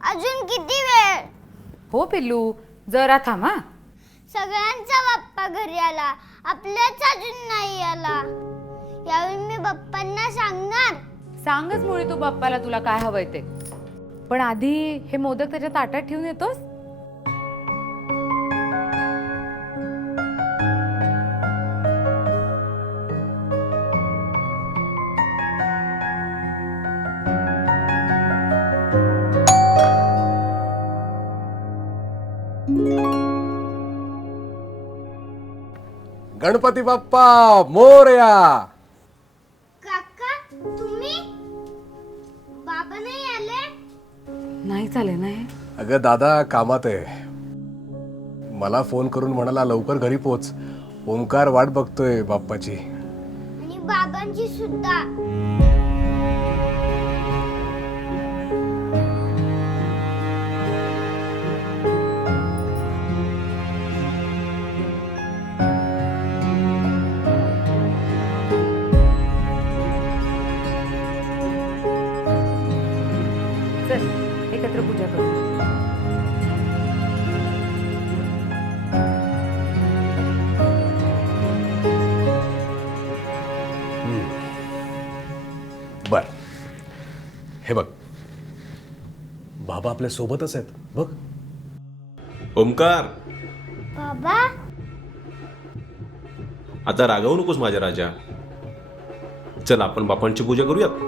अजून किती वेळ? हो पिल्लू, जरा थांब हा. सगळ्यांचा बाप्पा घरी आला, आपल्याच अजून नाही आला. यावेळी मी बाप्पांना सांगणार. सांगच मुळी तू बाप्पाला तुला काय हवंय ते. पण आधी हे मोदक त्याच्या ताटात ठेवून येतोस. गणपती बाप्पा मोरया. काका तुम्ही? बाबा नाही आले? नाही चालेल ना हे. अगं दादा कामात आहे. मला फोन करून म्हणाला लवकर घरी पोच. ओमकार वाट बघतोय बाप्पाची. आणि बाबांची सुद्धा. चल एकत्र पूजा करू. बर हे बघ, बाबा आपल्या सोबतच आहेत बघ. ओमकार, बाबा आता रागवू नकोस माझ्या राजा. चल आपण बापांची पूजा करूयात.